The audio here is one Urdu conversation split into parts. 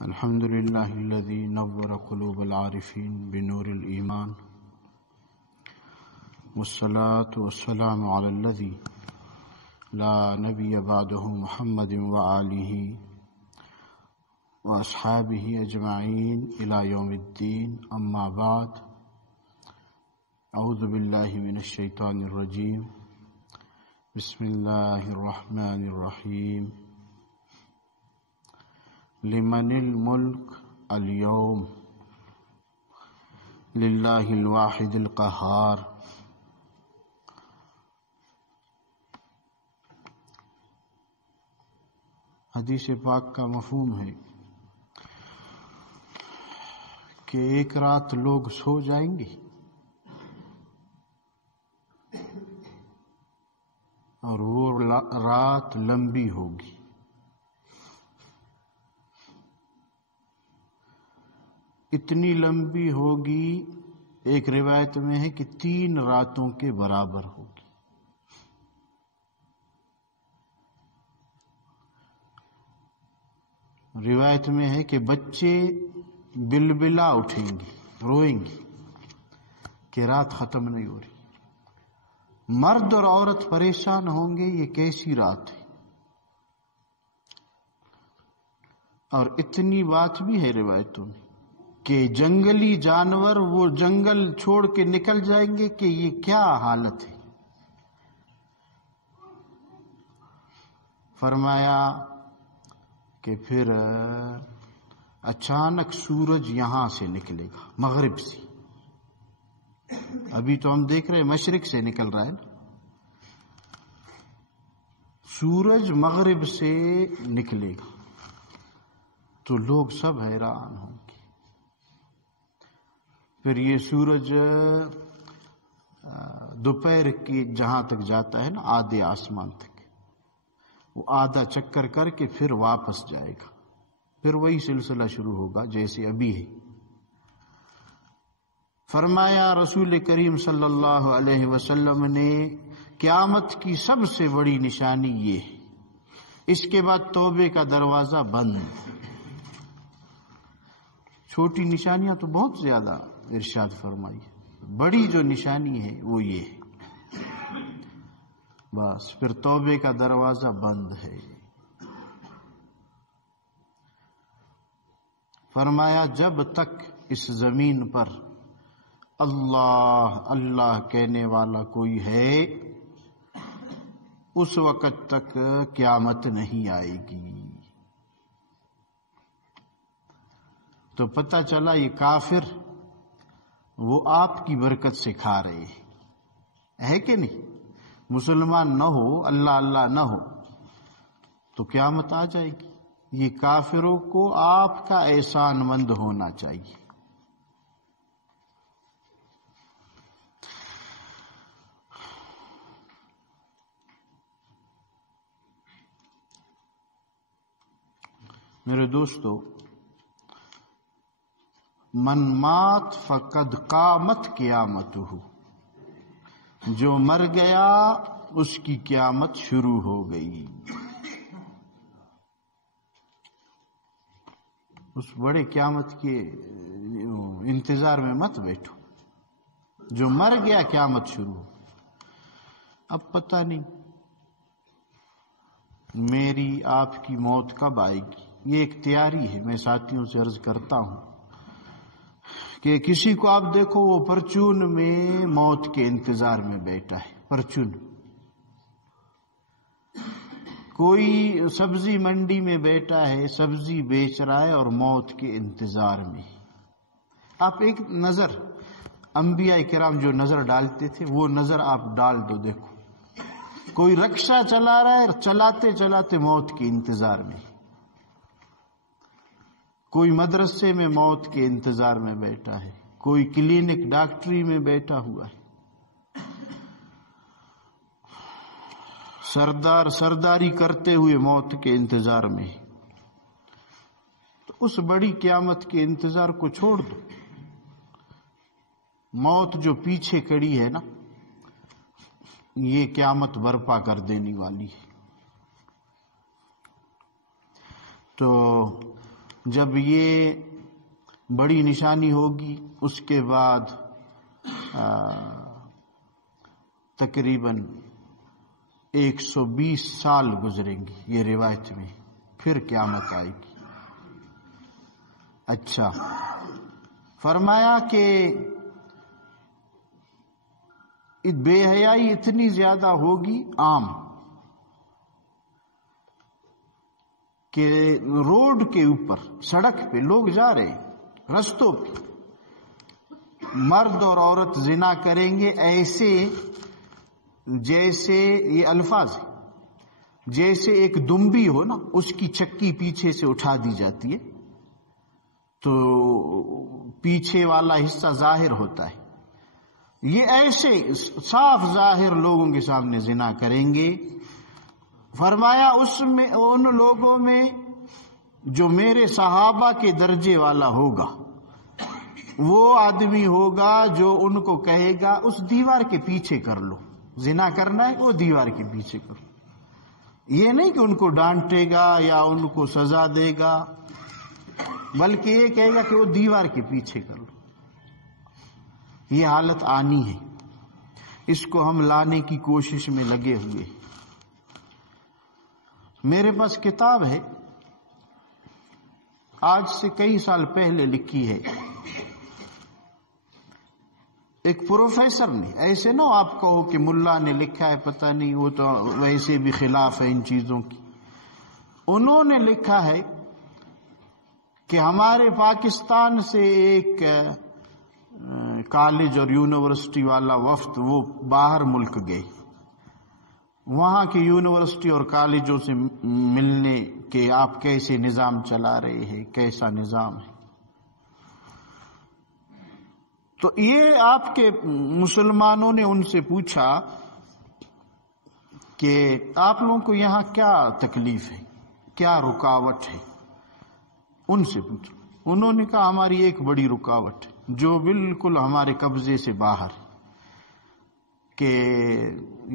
الحمد لله الذي نور قلوب العارفين بنور الإيمان والصلاة والسلام على الذي لا نبي بعده محمد وآله وأصحابه أجمعين إلى يوم الدين. أما بعد، أعوذ بالله من الشيطان الرجيم. بسم الله الرحمن الرحيم. لمن الملك اليوم لله الواحد القهار. حدیث پاک کا مفہوم ہے کہ ایک رات لوگ سو جائیں گے اور وہ رات لمبی ہوگی. اتنی لمبی ہوگی، ایک روایت میں ہے کہ 3 راتوں کے برابر ہوگی. روایت میں ہے کہ بچے بلبلا اٹھیں گے، روئیں گے کہ رات ختم نہیں ہو رہی. مرد اور عورت پریشان ہوں گے، یہ کیسی رات ہے. اور اتنی بات بھی ہے روایتوں میں کہ جنگلی جانور وہ جنگل چھوڑ کے نکل جائیں گے کہ یہ کیا حالت ہے. فرمایا کہ پھر اچانک سورج یہاں سے نکلے گا، مغرب سے. ابھی تو ہم دیکھ رہے ہیں مشرق سے نکل رہا ہے نا. سورج مغرب سے نکلے گا تو لوگ سب حیران ہوں گے. پھر یہ سورج دوپہر کی جہاں تک جاتا ہے نا، آدھے آسمان تک، وہ آدھا چکر کر کے پھر واپس جائے گا. پھر وہی سلسلہ شروع ہوگا جیسے ابھی ہے. فرمایا رسول کریم صلی اللہ علیہ وسلم نے، قیامت کی سب سے بڑی نشانی یہ ہے، اس کے بعد توبے کا دروازہ بند. چھوٹی نشانیاں تو بہت زیادہ ارشاد فرمائی، بڑی جو نشانی ہے وہ یہ ہے، بس پھر توبے کا دروازہ بند ہے. فرمایا جب تک اس زمین پر اللہ اللہ کہنے والا کوئی ہے، اس وقت تک قیامت نہیں آئے گی. تو پتہ چلا یہ کافر وہ آپ کی برکت سے کھا رہے ہیں، ہے کہ نہیں. مسلمان نہ ہو، اللہ اللہ نہ ہو تو قیامت آ جائے گی. یہ کافروں کو آپ کا احسان مند ہونا چاہیے. میرے دوستو، من مات فقد قامت قیامتہ، جو مر گیا اس کی قیامت شروع ہو گئی. اس بڑے قیامت کے انتظار میں مت بیٹھو. جو مر گیا قیامت شروع ہو. اب پتہ نہیں میری آپ کی موت کب آئے گی. یہ ایک تیاری ہے. میں ساتھیوں سے عرض کرتا ہوں کہ کسی کو آپ دیکھو وہ پرچون میں موت کے انتظار میں بیٹھا ہے. پرچون. کوئی سبزی منڈی میں بیٹھا ہے، سبزی بیچ رہا ہے اور موت کے انتظار میں. آپ ایک نظر انبیاء کرام جو نظر ڈالتے تھے وہ نظر آپ ڈال دو. دیکھو کوئی رکشہ چلا رہا ہے اور چلاتے چلاتے موت کے انتظار میں. کوئی مدرسے میں موت کے انتظار میں بیٹھا ہے. کوئی کلینک ڈاکٹری میں بیٹھا ہوا ہے. سردار سرداری کرتے ہوئے موت کے انتظار میں. تو اس بڑی قیامت کے انتظار کو چھوڑ دو. موت جو پیچھے کڑی ہے نا، یہ قیامت برپا کر دینے والی ہے. تو جب یہ بڑی نشانی ہوگی اس کے بعد تقریباً 120 سال گزریں گے یہ روایت میں، پھر قیامت آئے گی۔ اچھا، فرمایا کہ بے حیائی اتنی زیادہ ہوگی عام کہ روڈ کے اوپر، سڑک پہ لوگ جا رہے ہیں، رستوں پہ مرد اور عورت زنا کریں گے ایسے جیسے، یہ الفاظ ہے، جیسے ایک دمبی ہو نا، اس کی چکی پیچھے سے اٹھا دی جاتی ہے تو پیچھے والا حصہ ظاہر ہوتا ہے، یہ ایسے صاف ظاہر لوگوں کے سامنے زنا کریں گے۔ فرمایا اس میں، ان لوگوں میں جو میرے صحابہ کے درجے والا ہوگا، وہ آدمی ہوگا جو ان کو کہے گا اس دیوار کے پیچھے کر لو، زنا کرنا ہے وہ دیوار کے پیچھے کرو۔ یہ نہیں کہ ان کو ڈانٹے گا یا ان کو سزا دے گا، بلکہ یہ کہے گا کہ وہ دیوار کے پیچھے کر لو۔ یہ حالت آنی ہے، اس کو ہم لانے کی کوشش میں لگے ہوئے ہیں۔ میرے پاس کتاب ہے، آج سے کئی سال پہلے لکھی ہے، ایک پروفیسر نے، ایسے نہ آپ کہو کہ ملا نے لکھا ہے، پتہ نہیں، وہ تو ویسے بھی خلاف ہے ان چیزوں کی۔ انہوں نے لکھا ہے کہ ہمارے پاکستان سے ایک کالج اور یونیورسٹی والا وفد وہ باہر ملک گئے، وہاں کے یونیورسٹی اور کالجوں سے ملنے کہ آپ کیسے نظام چلا رہے ہیں، کیسا نظام ہے۔ تو یہ آپ کے مسلمانوں نے ان سے پوچھا کہ آپ لوگوں کو یہاں کیا تکلیف ہے، کیا رکاوٹ ہے، ان سے پوچھا۔ انہوں نے کہا ہماری ایک بڑی رکاوٹ ہے جو بالکل ہمارے قبضے سے باہر ہے، کہ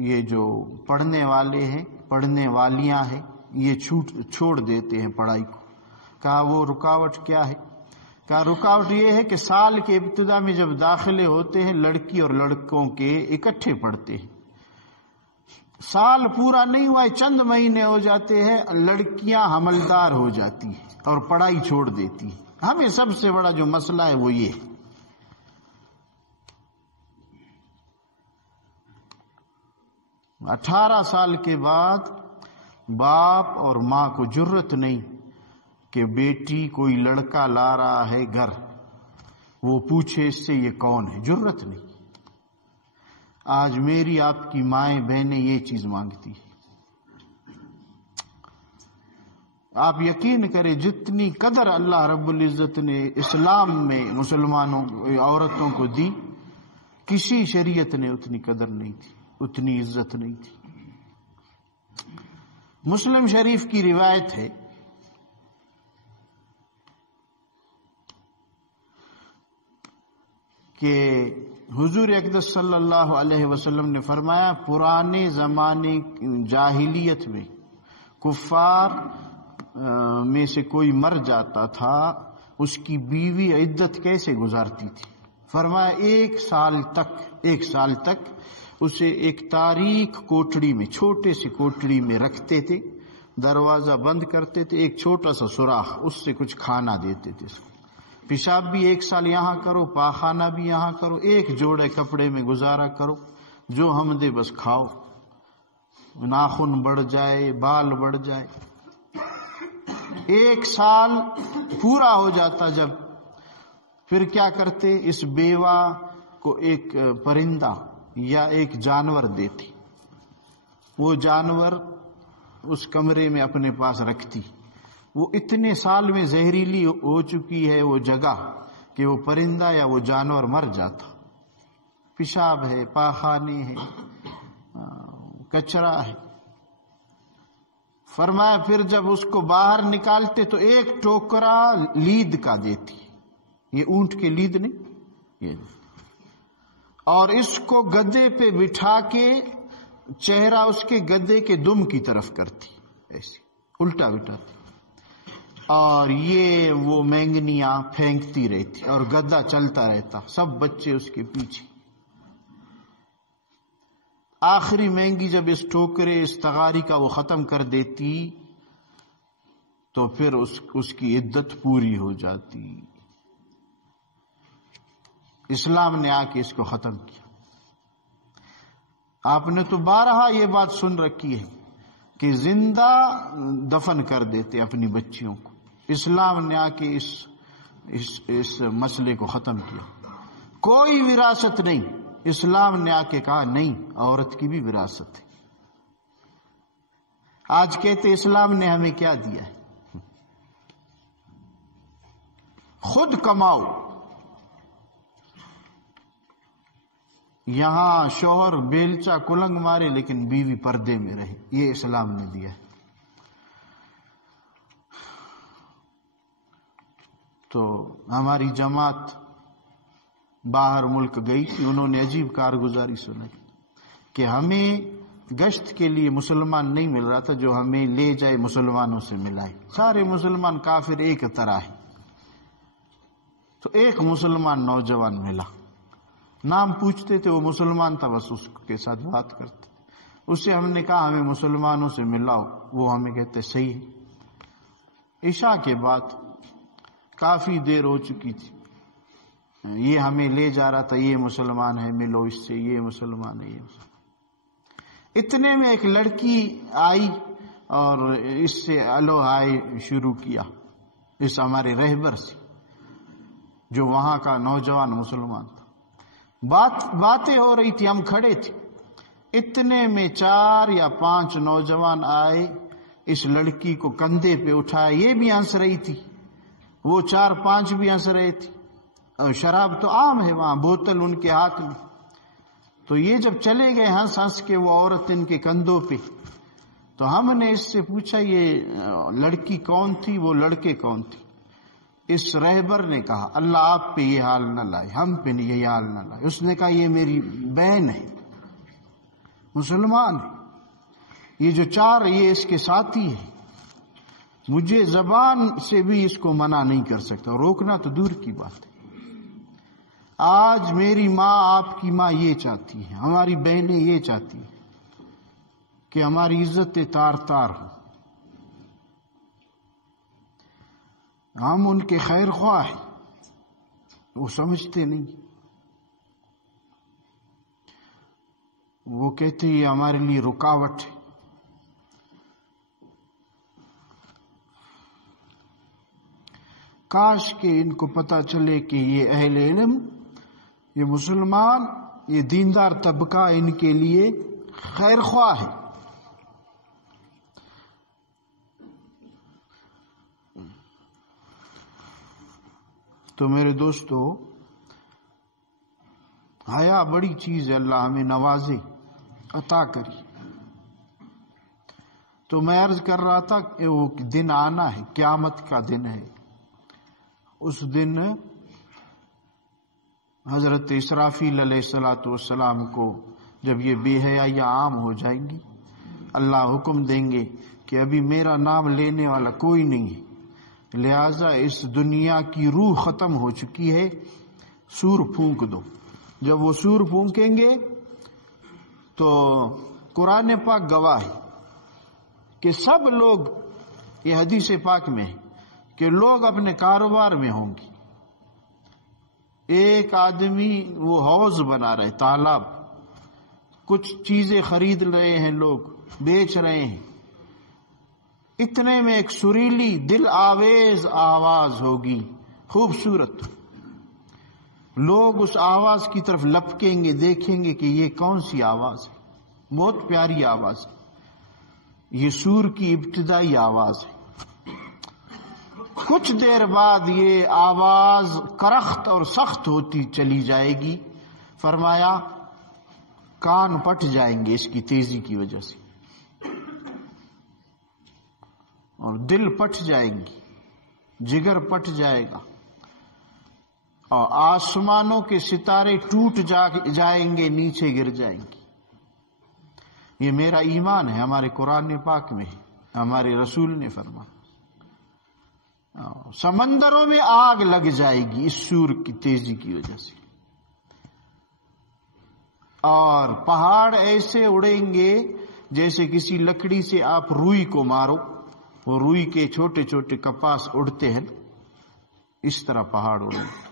یہ جو پڑھنے والے ہیں، پڑھنے والیاں ہیں، یہ چھوڑ دیتے ہیں پڑھائی کو۔ کہا وہ رکاوٹ کیا ہے؟ کہا رکاوٹ یہ ہے کہ سال کے ابتدا میں جب داخلے ہوتے ہیں لڑکی اور لڑکوں کے اکٹھے پڑھتے ہیں، سال پورا نہیں ہوا ہے، چند مہینے ہو جاتے ہیں، لڑکیاں حملدار ہو جاتی ہیں اور پڑھائی چھوڑ دیتی ہیں۔ ہمیں سب سے بڑا جو مسئلہ ہے وہ یہ ہے۔ 18 سال کے بعد باپ اور ماں کو جرت نہیں کہ بیٹی کوئی لڑکا لا رہا ہے گھر، وہ پوچھے اس سے یہ کون ہے، جرت نہیں۔ آج میری آپ کی مائیں بہنیں یہ چیز مانگتی ہیں۔ آپ یقین کریں جتنی قدر اللہ رب العزت نے اسلام میں مسلمانوں عورتوں کو دی، کسی شریعت نے اتنی قدر نہیں تھی، اتنی عزت نہیں تھی۔ مسلم شریف کی روایت ہے کہ حضور اقدس صلی اللہ علیہ وسلم نے فرمایا، پرانے زمانے جاہلیت میں کفار میں سے کوئی مر جاتا تھا، اس کی بیوی عدت کیسے گزارتی تھی؟ فرمایا ایک سال تک اسے ایک تاریک کوٹڑی میں، چھوٹے سے کوٹڑی میں رکھتے تھے، دروازہ بند کرتے تھے، ایک چھوٹا سا سوراخ، اس سے کچھ کھانا دیتے تھے۔ پیشاب بھی 1 سال یہاں کرو، پاخانہ بھی یہاں کرو، ایک جوڑے کپڑے میں گزارا کرو، جو ہم دے بس کھاؤ، ناخن بڑھ جائے، بال بڑھ جائے۔ 1 سال پورا ہو جاتا جب، پھر کیا کرتے؟ اس بیوہ کو ایک پرندہ یا ایک جانور دیتی، وہ جانور اس کمرے میں اپنے پاس رکھتی۔ وہ اتنے سال میں زہریلی ہو چکی ہے وہ جگہ کہ وہ پرندہ یا وہ جانور مر جاتا۔ پیشاب ہے، پاخانے ہے، کچرا ہے۔ فرمایا پھر جب اس کو باہر نکالتے تو ایک ٹوکرا لید کا دیتی، یہ اونٹ کے لید نہیں، یہ، اور اس کو گدے پہ بٹھا کے چہرہ اس کے گدے کے دم کی طرف کرتی، ایسے الٹا بٹھاتی۔ اور یہ وہ مینگنیاں پھینکتی رہتی اور گدا چلتا رہتا، سب بچے اس کے پیچھے۔ آخری مہنگی جب اس ٹوکرے اس تغاری کا وہ ختم کر دیتی تو پھر اس کی عدت پوری ہو جاتی۔ اسلام نے آ کے اس کو ختم کیا۔ آپ نے تو بارہا یہ بات سن رکھی ہے کہ زندہ دفن کر دیتے اپنی بچیوں کو۔ اسلام نے آ کے اس مسئلے کو ختم کیا۔ کوئی وراثت نہیں، اسلام نے آ کے کہا نہیں، عورت کی بھی وراثت ہے۔ آج کہتے اسلام نے ہمیں کیا دیا ہے؟ خود کماؤ۔ یہاں شوہر بیلچا کلنگ مارے لیکن بیوی پردے میں رہے، یہ اسلام نے دیا ہے۔ تو ہماری جماعت باہر ملک گئی تھی، انہوں نے عجیب کارگزاری سنائی کہ ہمیں گشت کے لیے مسلمان نہیں مل رہا تھا جو ہمیں لے جائے مسلمانوں سے ملائے۔ سارے مسلمان کافر ایک طرح ہے، تو ایک مسلمان نوجوان ملا، نام پوچھتے تھے، وہ مسلمان تھا، بس اس کے ساتھ بات کرتے۔ اس سے ہم نے کہا ہمیں مسلمانوں سے ملاؤ، وہ ہمیں کہتے صحیح ہے۔ عشاء کے بعد کافی دیر ہو چکی تھی، یہ ہمیں لے جا رہا تھا، یہ مسلمان ہے ملو اس سے، یہ مسلمان ہے، یہ مسلمان۔ اتنے میں ایک لڑکی آئی اور اس سے الو ہائی شروع کیا، اس ہمارے رہبر سے جو وہاں کا نوجوان مسلمان تھا۔ باتیں ہو رہی تھی، ہم کھڑے تھے، اتنے میں 4 یا 5 نوجوان آئے، اس لڑکی کو کندھے پہ اٹھایا، یہ بھی ہنس رہی تھی، وہ 4-5 بھی ہنس رہے تھے، اور شراب تو عام ہے وہاں، بوتل ان کے ہاتھ میں۔ تو یہ جب چلے گئے ہنس ہنس کے، وہ عورت ان کے کندھوں پہ، تو ہم نے اس سے پوچھا یہ لڑکی کون تھی، وہ لڑکے کون تھے؟ اس رہبر نے کہا اللہ آپ پہ یہ حال نہ لائے، ہم پہ یہ حال نہ لائے۔ اس نے کہا یہ میری بہن ہے، مسلمان ہے، یہ جو 4 یہ اس کے ساتھی ہے، مجھے زبان سے بھی اس کو منع نہیں کر سکتا، روکنا تو دور کی بات ہے۔ آج میری ماں آپ کی ماں یہ چاہتی ہے، ہماری بہنیں یہ چاہتی ہیں کہ ہماری عزت تار تار ہو، ہم ان کے خیر خواہ ہیں، وہ سمجھتے نہیں، وہ کہتے ہیں یہ ہمارے لیے رکاوٹ ہے۔ کاش کہ ان کو پتہ چلے کہ یہ اہل علم، یہ مسلمان، یہ دیندار طبقہ ان کے لیے خیر خواہ ہے۔ تو میرے دوستو، حیا بڑی چیز ہے، اللہ ہمیں نوازے، عطا کری۔ تو میں عرض کر رہا تھا کہ وہ دن آنا ہے، قیامت کا دن ہے۔ اس دن حضرت اسرافیل علیہ السلام کو جب یہ بے حیائیاں عام ہو جائیں گی، اللہ حکم دیں گے کہ ابھی میرا نام لینے والا کوئی نہیں ہے، لہذا اس دنیا کی روح ختم ہو چکی ہے، سور پھونک دو۔ جب وہ سور پھونکیں گے تو قرآن پاک گواہ ہے کہ سب لوگ، یہ حدیث پاک میں ہے کہ لوگ اپنے کاروبار میں ہوں گے۔ ایک آدمی وہ حوض بنا رہے، تالاب، کچھ چیزیں خرید رہے ہیں، لوگ بیچ رہے ہیں، اتنے میں ایک سریلی دل آویز آواز ہوگی، خوبصورت، لوگ اس آواز کی طرف لپکیں گے، دیکھیں گے کہ یہ کون سی آواز ہے، بہت پیاری آواز ہے، یہ سور کی ابتدائی آواز ہے۔ کچھ دیر بعد یہ آواز کرخت اور سخت ہوتی چلی جائے گی، فرمایا کان پھٹ جائیں گے اس کی تیزی کی وجہ سے، اور دل پھٹ جائیں گی، جگر پھٹ جائے گا، اور آسمانوں کے ستارے ٹوٹ جائیں گے، نیچے گر جائیں گے۔ یہ میرا ایمان ہے، ہمارے قرآن پاک میں ہے، ہمارے رسول نے فرمایا۔ سمندروں میں آگ لگ جائے گی اس سور کی تیزی کی وجہ سے، اور پہاڑ ایسے اڑیں گے جیسے کسی لکڑی سے آپ روئی کو مارو، وہ روئی کے چھوٹے چھوٹے کپاس اڑتے ہیں، اس طرح پہاڑ اڑیں گے۔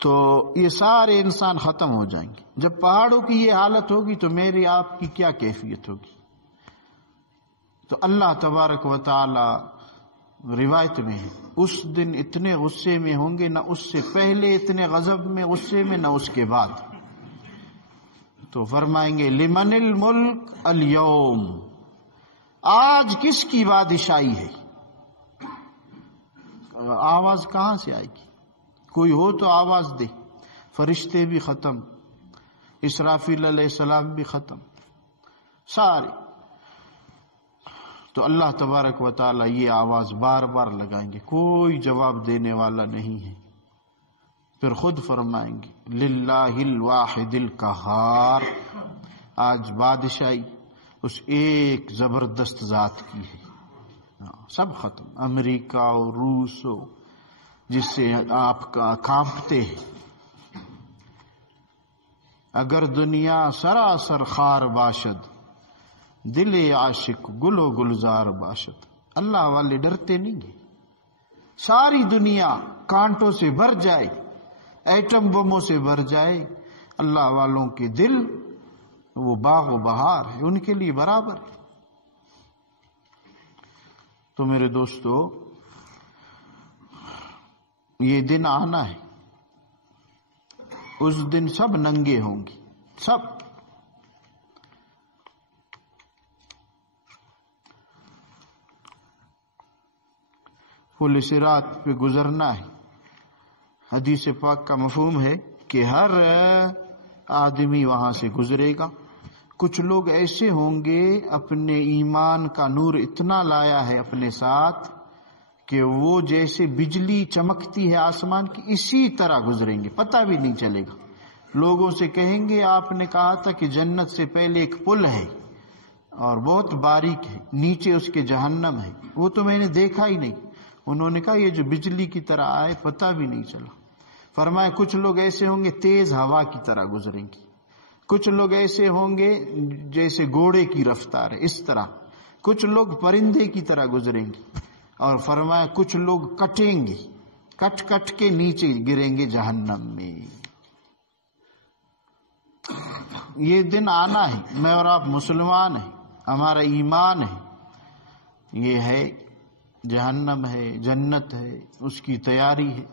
تو یہ سارے انسان ختم ہو جائیں گے۔ جب پہاڑوں کی یہ حالت ہوگی تو میری آپ کی کیا کیفیت ہوگی؟ تو اللہ تبارک و تعالی روایت میں ہے اس دن اتنے غصے میں ہوں گے، نہ اس سے پہلے اتنے غضب میں غصے میں، نہ اس کے بعد۔ تو فرمائیں گے لمن الملک اليوم، آج کس کی بادشاہی ہے؟ آواز کہاں سے آئے گی؟ کوئی ہو تو آواز دے۔ فرشتے بھی ختم، اسرافیل علیہ السلام بھی ختم، سارے۔ تو اللہ تبارک و تعالی یہ آواز بار بار لگائیں گے، کوئی جواب دینے والا نہیں ہے۔ پھر خود فرمائیں گے للہ الواحد القہار، آج بادشاہی اس ایک زبردست ذات کی ہے۔ سب ختم، امریکہ اور روس ہو جس سے آپ کا کانپتے ہیں۔ اگر دنیا سراسر خار باشد، دل عاشق گل و گلزار باشد، اللہ والے ڈرتے نہیں ہیں۔ ساری دنیا کانٹوں سے بھر جائے، ایٹم بموں سے بھر جائے، اللہ والوں کے دل وہ باغ و بہار ہے، ان کے لیے برابر ہے۔ تو میرے دوستو، یہ دن آنا ہے، اس دن سب ننگے ہوں گے، سب۔ پل صراط پہ گزرنا ہے۔ حدیث پاک کا مفہوم ہے کہ ہر آدمی وہاں سے گزرے گا۔ کچھ لوگ ایسے ہوں گے اپنے ایمان کا نور اتنا لایا ہے اپنے ساتھ کہ وہ جیسے بجلی چمکتی ہے آسمان کی، اسی طرح گزریں گے، پتہ بھی نہیں چلے گا۔ لوگوں سے کہیں گے آپ نے کہا تھا کہ جنت سے پہلے ایک پل ہے اور بہت باریک ہے، نیچے اس کے جہنم ہے، وہ تو میں نے دیکھا ہی نہیں۔ انہوں نے کہا یہ جو بجلی کی طرح آئے، پتہ بھی نہیں چلا۔ فرمایا کچھ لوگ ایسے ہوں گے تیز ہوا کی طرح گزریں گے، کچھ لوگ ایسے ہوں گے جیسے گھوڑے کی رفتار ہے، اس طرح، کچھ لوگ پرندے کی طرح گزریں گے، اور فرمایا کچھ لوگ کٹیں گے، کٹ کٹ کے نیچے گریں گے جہنم میں۔ یہ دن آنا ہے، میں اور آپ مسلمان ہیں، ہمارا ایمان ہے، یہ ہے جہنم ہے، جنت ہے، اس کی تیاری ہے۔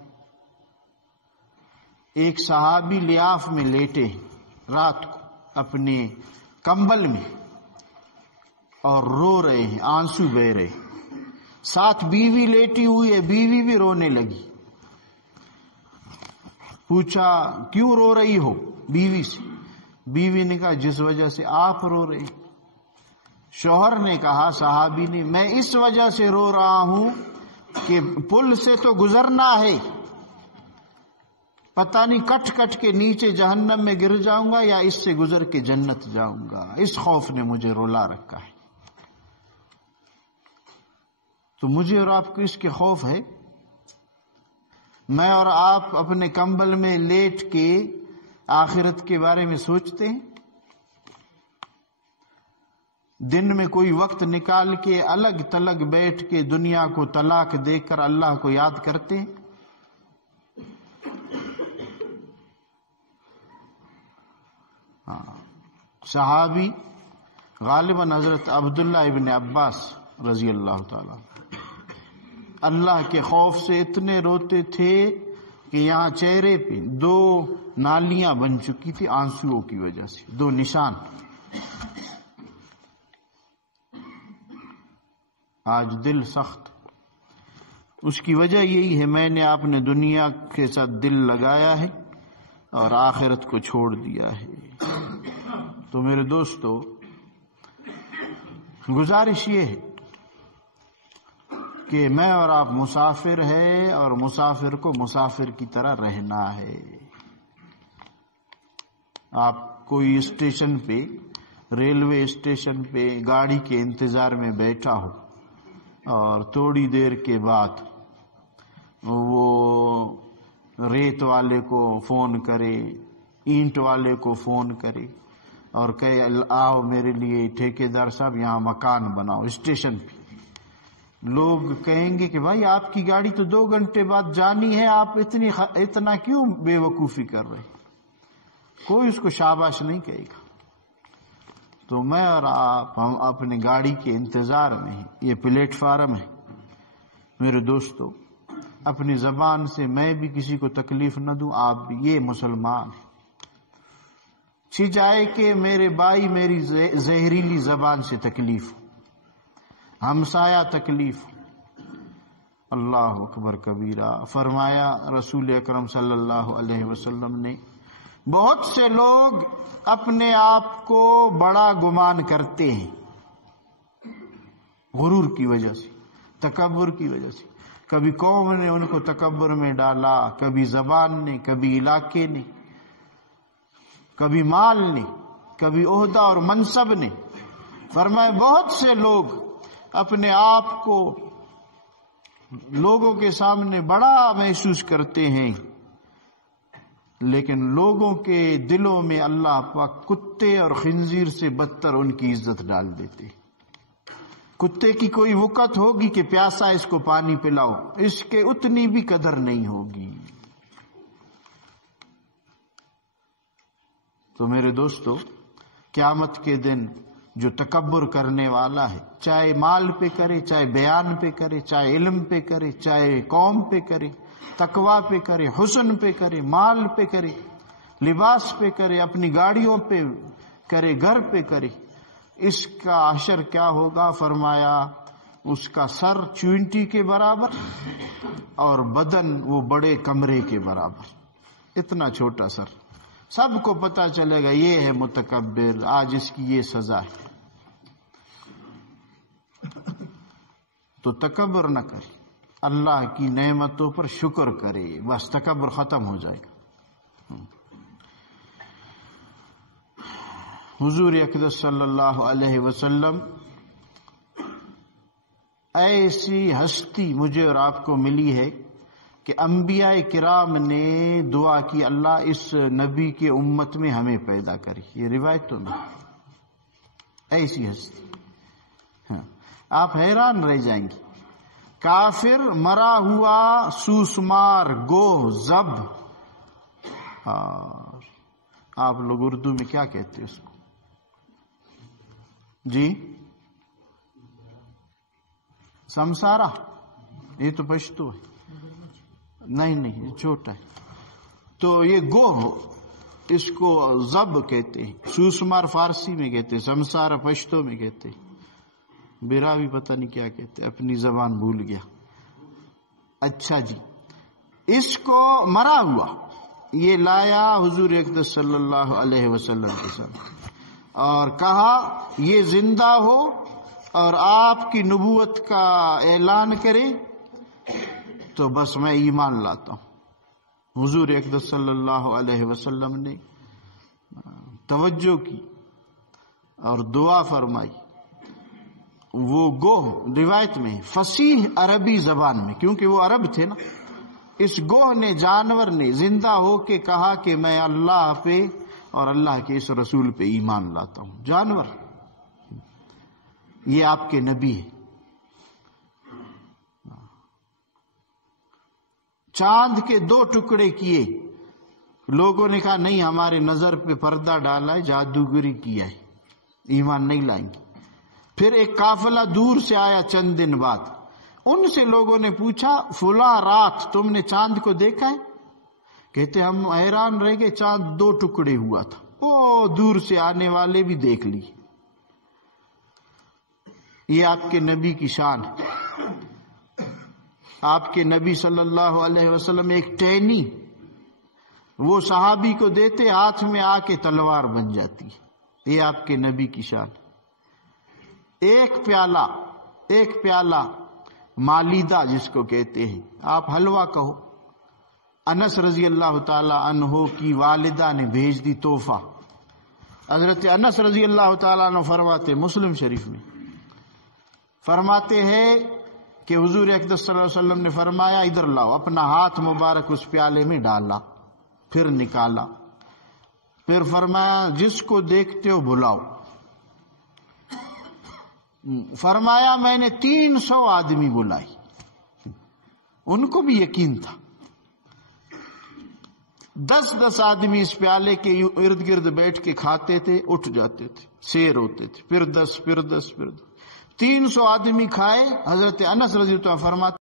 ایک صحابی لیاف میں لیٹے رات کو اپنے کمبل میں اور رو رہے ہیں، آنسو بہہ رہے ہیں، ساتھ بیوی لیٹی ہوئی ہے، بیوی بھی رونے لگی۔ پوچھا کیوں رو رہی ہو بیوی سے؟ بیوی نے کہا جس وجہ سے آپ رو رہے ہیں۔ شوہر نے کہا صحابی نے، میں اس وجہ سے رو رہا ہوں کہ پل سے تو گزرنا ہے، پتہ نہیں کٹ کٹ کے نیچے جہنم میں گر جاؤں گا یا اس سے گزر کے جنت جاؤں گا، اس خوف نے مجھے رولا رکھا ہے۔ تو مجھے اور آپ کو اس کے خوف ہے؟ میں اور آپ اپنے کمبل میں لیٹ کے آخرت کے بارے میں سوچتے ہیں؟ دن میں کوئی وقت نکال کے الگ تلگ بیٹھ کے دنیا کو طلاق دے کر اللہ کو یاد کرتے ہیں؟ صحابی غالباً حضرت عبداللہ ابن عباس رضی اللہ تعالیٰ اللہ کے خوف سے اتنے روتے تھے کہ یہاں چہرے پہ 2 نالیاں بن چکی تھی آنسوؤں کی وجہ سے، 2 نشان۔ آج دل سخت، اس کی وجہ یہی ہے میں نے آپ نے دنیا کے ساتھ دل لگایا ہے اور آخرت کو چھوڑ دیا ہے۔ تو میرے دوستو، گزارش یہ ہے کہ میں اور آپ مسافر ہیں اور مسافر کو مسافر کی طرح رہنا ہے۔ آپ کوئی اسٹیشن پہ ریلوے اسٹیشن پہ گاڑی کے انتظار میں بیٹھا ہو اور تھوڑی دیر کے بعد وہ ریت والے کو فون کرے، اینٹ والے کو فون کرے اور کہے آؤ میرے لیے ٹھیکیدار صاحب یہاں مکان بناؤ اسٹیشن پہ، لوگ کہیں گے کہ بھائی آپ کی گاڑی تو 2 گھنٹے بعد جانی ہے، آپ اتنا کیوں بے وقوفی کر رہے؟ کوئی اس کو شاباش نہیں کہے گا۔ تو میں اور آپ ہم اپنی گاڑی کے انتظار میں ہیں، یہ پلیٹ فارم ہے میرے دوستو، اپنی زبان سے میں بھی کسی کو تکلیف نہ دوں، آپ بھی، یہ مسلمان ہے۔ جائے کہ میرے بھائی میری زہریلی زبان سے تکلیف ہو، ہمسایہ تکلیف ہو۔ اللہ اکبر کبیرہ۔ فرمایا رسول اکرم صلی اللہ علیہ وسلم نے، بہت سے لوگ اپنے آپ کو بڑا گمان کرتے ہیں غرور کی وجہ سے، تکبر کی وجہ سے، کبھی قوم نے ان کو تکبر میں ڈالا، کبھی زبان نے، کبھی علاقے نے، کبھی مال نے، کبھی عہدہ اور منصب نے۔ فرمایا بہت سے لوگ اپنے آپ کو لوگوں کے سامنے بڑا محسوس کرتے ہیں، لیکن لوگوں کے دلوں میں اللہ پاک کتے اور خنزیر سے بدتر ان کی عزت ڈال دیتے۔ کتے کی کوئی وقت ہوگی کہ پیاسا اس کو پانی پلاؤ، اس کے اتنی بھی قدر نہیں ہوگی۔ تو میرے دوستو، قیامت کے دن جو تکبر کرنے والا ہے، چاہے مال پہ کرے، چاہے بیان پہ کرے، چاہے علم پہ کرے، چاہے قوم پہ کرے، تقوی پہ کرے، حسن پہ کرے، مال پہ کرے، لباس پہ کرے، اپنی گاڑیوں پہ کرے، گھر پہ کرے، اس کا حشر کیا ہوگا؟ فرمایا اس کا سر چونٹی کے برابر اور بدن وہ بڑے کمرے کے برابر، اتنا چھوٹا سر۔ سب کو پتا چلے گا یہ ہے متکبر، آج اس کی یہ سزا ہے۔ تو تکبر نہ کرے، اللہ کی نعمتوں پر شکر کرے، بس تکبر ختم ہو جائے گا۔ حضور اقدس صلی اللہ علیہ وسلم ایسی ہستی مجھے اور آپ کو ملی ہے کہ انبیاء کرام نے دعا کی اللہ اس نبی کے امت میں ہمیں پیدا کری، یہ روایت تو نہیں، ایسی ہستی۔ ہاں، آپ حیران رہ جائیں گے، کافر مرا ہوا سوسمار گوہ زب، آپ لوگ اردو میں کیا کہتے اس کو؟ جی سمسارا، یہ تو پشتو ہے، نہیں یہ چھوٹا ہے۔ تو یہ گوہ، اس کو زب کہتے ہیں، سوسمار فارسی میں کہتے ہیں، سمسارا پشتو میں کہتے ہیں، براوی پتہ نہیں کیا کہتے، اپنی زبان بھول گیا۔ اچھا جی، اس کو مرا ہوا یہ لایا حضور اقدس صلی اللہ علیہ وسلم کے ساتھ اور کہا یہ زندہ ہو اور آپ کی نبوت کا اعلان کرے تو بس میں ایمان لاتا ہوں۔ حضور اقدس صلی اللہ علیہ وسلم نے توجہ کی اور دعا فرمائی۔ وہ گوہ روایت میں فصیح عربی زبان میں، کیونکہ وہ عرب تھے نا، اس گوہ نے، جانور نے زندہ ہو کے کہا کہ میں اللہ پہ اور اللہ کے اس رسول پہ ایمان لاتا ہوں۔ جانور، یہ آپ کے نبی ہے۔ چاند کے 2 ٹکڑے کیے، لوگوں نے کہا نہیں، ہمارے نظر پہ پردہ ڈالا ہے، جادوگری کیا ہے، ایمان نہیں لائیں گے۔ پھر ایک قافلہ دور سے آیا چند دن بعد، ان سے لوگوں نے پوچھا فلاں رات تم نے چاند کو دیکھا ہے؟ کہتے ہم حیران رہ گئے، چاند 2 ٹکڑے ہوا تھا۔ او دور سے آنے والے بھی دیکھ لی۔ یہ آپ کے نبی کی شان ہے۔ آپ کے نبی صلی اللہ علیہ وسلم ایک ٹہنی وہ صحابی کو دیتے، ہاتھ میں آ کے تلوار بن جاتی ہے۔ یہ آپ کے نبی کی شان ہے۔ ایک پیالہ مالیدہ جس کو کہتے ہیں، آپ حلوہ کہو، انس رضی اللہ تعالی عنہ کی والدہ نے بھیج دی تحفہ، حضرت انس رضی اللہ تعالیٰ عنہ فرماتے، مسلم شریف میں فرماتے ہیں کہ حضور اقدس صلی اللہ علیہ وسلم نے فرمایا ادھر لاؤ، اپنا ہاتھ مبارک اس پیالے میں ڈالا، پھر نکالا، پھر فرمایا جس کو دیکھتے ہو بلاؤ۔ فرمایا میں نے 300 آدمی بلائی، ان کو بھی یقین تھا۔ 10 آدمی اس پیالے کے ارد گرد بیٹھ کے کھاتے تھے، اٹھ جاتے تھے، سیر ہوتے تھے، پھر 10 300 آدمی کھائے۔ حضرت انس رضی اللہ عنہ فرماتے